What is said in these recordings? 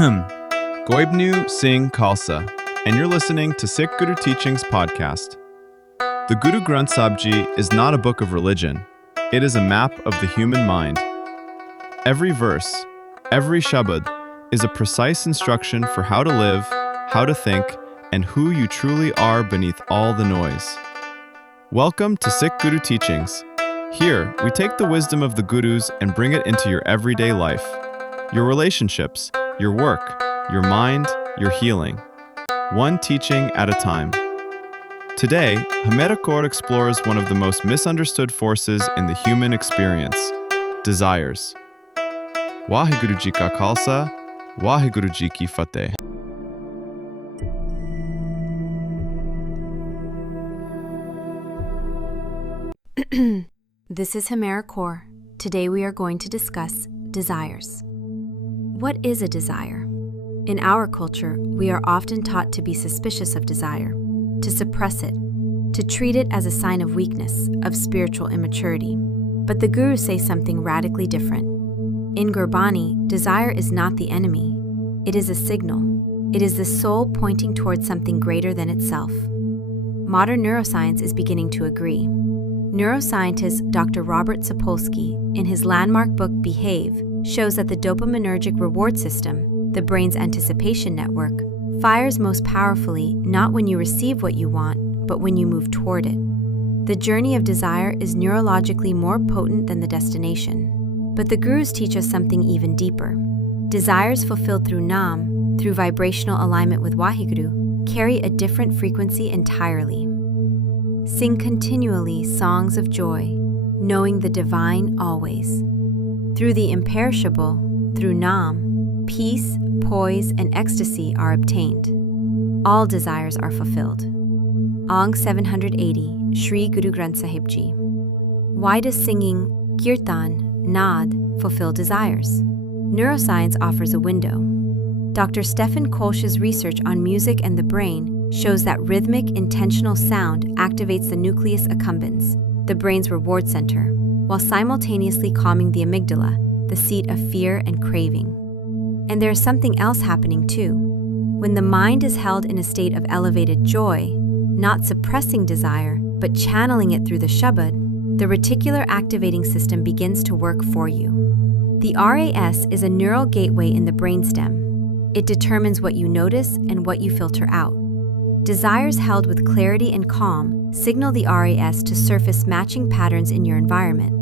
Goibnu Singh Khalsa, and you're listening to Sikh Guru Teachings podcast. The Guru Granth Sahib Ji is not a book of religion. It is a map of the human mind. Every verse, every shabad, is a precise instruction for how to live, how to think, and who you truly are beneath all the noise. Welcome to Sikh Guru Teachings. Here, we take the wisdom of the Gurus and bring it into your everyday life, your relationships, your work, your mind, your healing. One teaching at a time. Today, Hamera Kaur explores one of the most misunderstood forces in the human experience, desires. Waheguru Ji Ka Khalsa, Waheguru Ji Ki Fateh. This is Hamera Kaur. Today we are going to discuss desires. What is a desire? In our culture, we are often taught to be suspicious of desire, to suppress it, to treat it as a sign of weakness, of spiritual immaturity. But the Gurus say something radically different. In Gurbani, desire is not the enemy. It is a signal. It is the soul pointing towards something greater than itself. Modern neuroscience is beginning to agree. Neuroscientist Dr. Robert Sapolsky, in his landmark book Behave, shows that the dopaminergic reward system, the brain's anticipation network, fires most powerfully not when you receive what you want, but when you move toward it. The journey of desire is neurologically more potent than the destination. But the Gurus teach us something even deeper. Desires fulfilled through Naam, through vibrational alignment with Waheguru, carry a different frequency entirely. Sing continually songs of joy, knowing the divine always. Through the imperishable, through Naam, peace, poise, and ecstasy are obtained. All desires are fulfilled. Ang 780, Shri Guru Granth Sahib Ji. Why does singing, kirtan, Naad fulfill desires? Neuroscience offers a window. Dr. Stefan Kolsch's research on music and the brain shows that rhythmic, intentional sound activates the nucleus accumbens, the brain's reward center, while simultaneously calming the amygdala, the seat of fear and craving. And there is something else happening too. When the mind is held in a state of elevated joy, not suppressing desire, but channeling it through the shabad, the reticular activating system begins to work for you. The RAS is a neural gateway in the brainstem. It determines what you notice and what you filter out. Desires held with clarity and calm signal the RAS to surface matching patterns in your environment.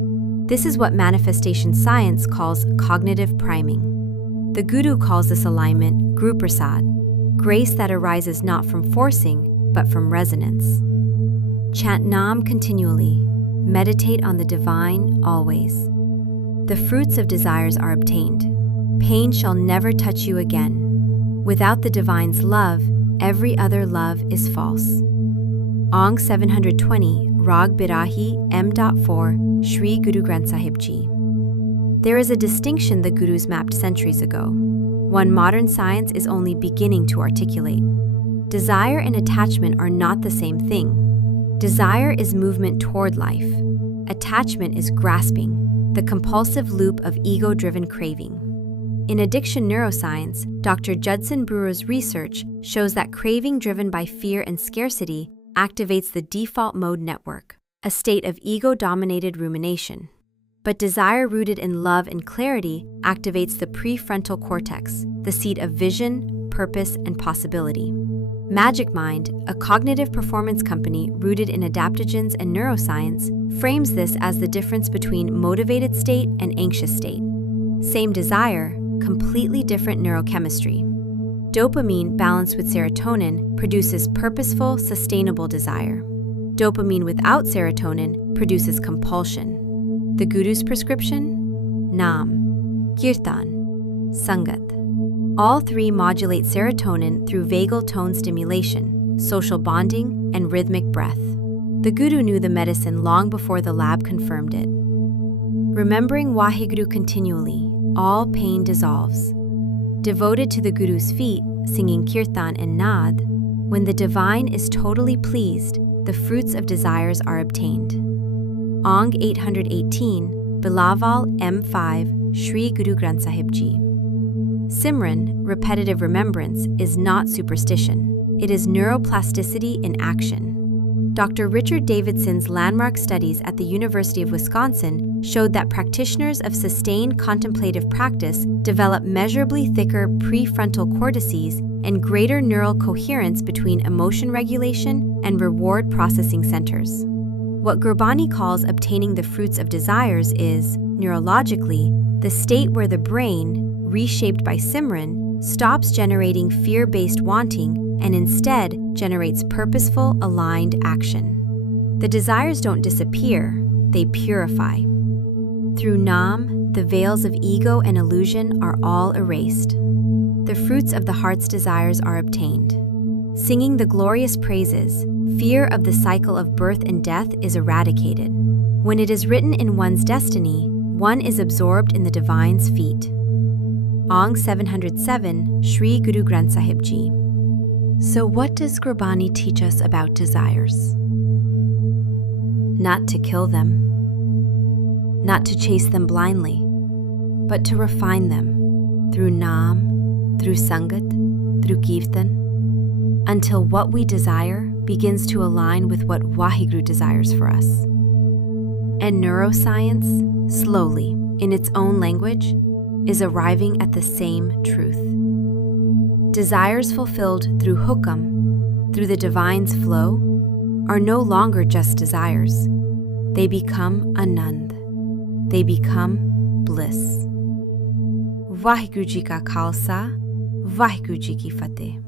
This is what manifestation science calls cognitive priming. The Guru calls this alignment Guru Prasad, grace that arises not from forcing, but from resonance. Chant Naam continually. Meditate on the divine always. The fruits of desires are obtained. Pain shall never touch you again. Without the divine's love, every other love is false. Ang 720, Rag Birahi M.4, Shri Guru Granth Sahib Ji. There is a distinction the Gurus mapped centuries ago, one modern science is only beginning to articulate. Desire and attachment are not the same thing. Desire is movement toward life. Attachment is grasping, the compulsive loop of ego-driven craving. In addiction neuroscience, Dr. Judson Brewer's research shows that craving driven by fear and scarcity activates the default mode network, a state of ego-dominated rumination. But desire rooted in love and clarity activates the prefrontal cortex, the seat of vision, purpose, and possibility. Magic Mind, a cognitive performance company rooted in adaptogens and neuroscience, frames this as the difference between motivated state and anxious state. Same desire, completely different neurochemistry. Dopamine balanced with serotonin produces purposeful, sustainable desire. Dopamine without serotonin produces compulsion. The Guru's prescription? Naam, Kirtan, Sangat. All three modulate serotonin through vagal tone stimulation, social bonding, and rhythmic breath. The Guru knew the medicine long before the lab confirmed it. Remembering Waheguru continually, all pain dissolves. Devoted to the Guru's feet, singing Kirtan and Naad, when the divine is totally pleased, the fruits of desires are obtained. Ang 818, Bilaval M5, Shri Guru Granth Sahib Ji. Simran, repetitive remembrance, is not superstition. It is neuroplasticity in action. Dr. Richard Davidson's landmark studies at the University of Wisconsin showed that practitioners of sustained contemplative practice develop measurably thicker prefrontal cortices and greater neural coherence between emotion regulation and reward processing centers. What Gurbani calls obtaining the fruits of desires is, neurologically, the state where the brain, reshaped by Simran, stops generating fear-based wanting and instead generates purposeful, aligned action. The desires don't disappear, they purify. Through Naam, the veils of ego and illusion are all erased. The fruits of the heart's desires are obtained. Singing the glorious praises, fear of the cycle of birth and death is eradicated. When it is written in one's destiny, one is absorbed in the divine's feet. Ong 707, Shri Guru Granth Sahib Ji. So what does Gurbani teach us about desires? Not to kill them, not to chase them blindly, but to refine them through Naam, through Sangat, through Kirtan, until what we desire begins to align with what Waheguru desires for us. And neuroscience, slowly, in its own language, is arriving at the same truth. Desires fulfilled through hukam, through the divine's flow, are no longer just desires. They become Anand. They become bliss. Waheguru Ji Ka Khalsa, Waheguru Ji Ki Fateh.